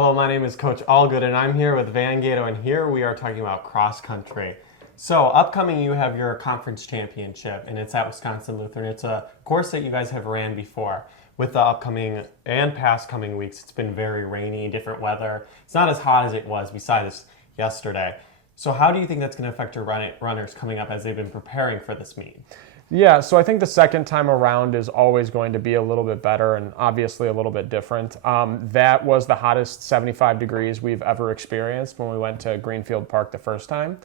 Hello, my name is Coach Allgood, and I'm here with Van Gato, and here we are talking about cross country. So, upcoming, you have your conference championship, and it's at Wisconsin Lutheran. It's a course that you guys have ran before. With the upcoming and past coming weeks, it's been very rainy, different weather. It's not as hot as it was besides yesterday. So, how do you think that's going to affect your runners coming up as they've been preparing for this meet? Yeah, so I think the second time around is always going to be a little bit better and obviously a little bit different. That was the hottest 75 degrees we've ever experienced when we went to Greenfield Park the first time.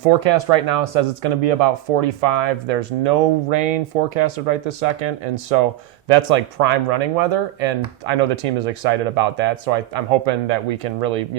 Forecast right now says it's going to be about 45. There's no rain forecasted right this second, and so that's like prime running weather, and I know the team is excited about that, so I'm hoping that we can really,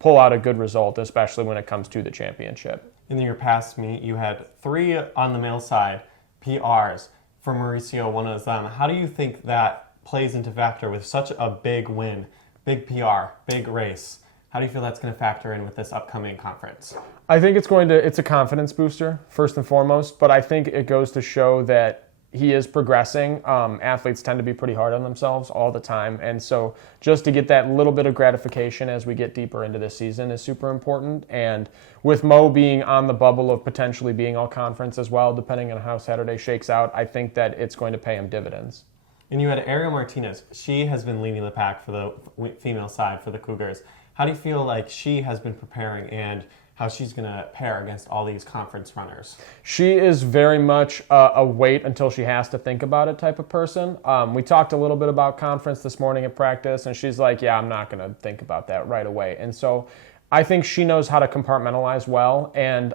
pull out a good result, especially when it comes to the championship. In your past meet, you had 3 on the male side PRs. For Mauricio, one of them. How do you think that plays into factor with such a big win, big PR, big race? How do you feel that's going to factor in with this upcoming conference? I think it's a confidence booster, first and foremost, but I think it goes to show that he is progressing. Athletes tend to be pretty hard on themselves all the time, and so just to get that little bit of gratification as we get deeper into this season is super important. And with Mo being on the bubble of potentially being all conference as well, depending on how Saturday shakes out, I think that it's going to pay him dividends. And you had Ariel Martinez. She has been leading the pack for the female side for the Cougars. How do you feel like she has been preparing and how she's going to pair against all these conference runners? She is very much a wait until she has to think about it type of person. We talked a little bit about conference this morning at practice, and she's like, yeah, I'm not going to think about that right away. And so I think she knows how to compartmentalize well, and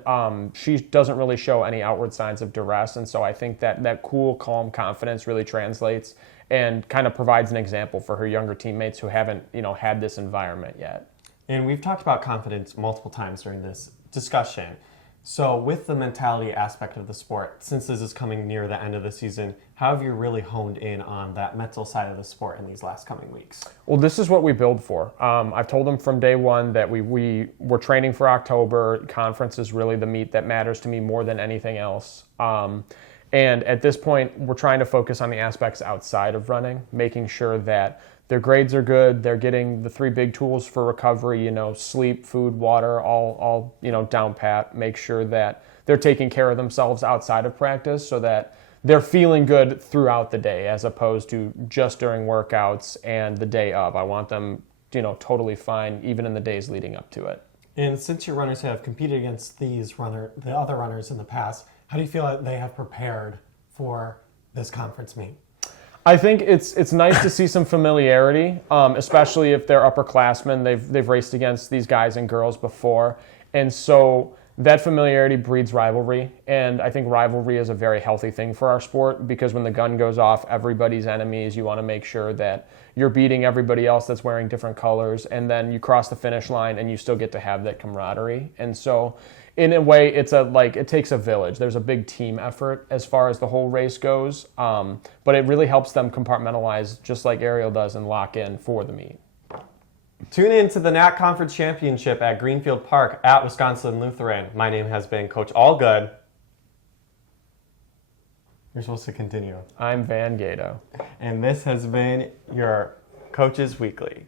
she doesn't really show any outward signs of duress. And so I think that cool, calm confidence really translates and kind of provides an example for her younger teammates who haven't, had this environment yet. And we've talked about confidence multiple times during this discussion. So with the mentality aspect of the sport, since this is coming near the end of the season, how have you really honed in on that mental side of the sport in these last coming weeks? Well, this is what we build for. I've told them from day one that we're training for October. Conference is really the meet that matters to me more than anything else. And at this point, we're trying to focus on the aspects outside of running, making sure that their grades are good. They're getting the 3 big tools for recovery, sleep, food, water, all down pat. Make sure that they're taking care of themselves outside of practice so that they're feeling good throughout the day as opposed to just during workouts and the day of. I want them, totally fine even in the days leading up to it. And since your runners have competed against the other runners in the past, how do you feel like they have prepared for this conference meet? I think it's nice to see some familiarity, especially if they're upperclassmen. They've raced against these guys and girls before, and so that familiarity breeds rivalry. And I think rivalry is a very healthy thing for our sport because when the gun goes off, everybody's enemies. You want to make sure that you're beating everybody else that's wearing different colors, and then you cross the finish line and you still get to have that camaraderie. And so in a way, it takes a village. There's a big team effort as far as the whole race goes, but it really helps them compartmentalize just like Ariel does and lock in for the meet. Tune in to the NAC Conference Championship at Greenfield Park at Wisconsin Lutheran. My name has been Coach Allgood. You're supposed to continue. I'm Van Gato. And this has been your Coaches Weekly.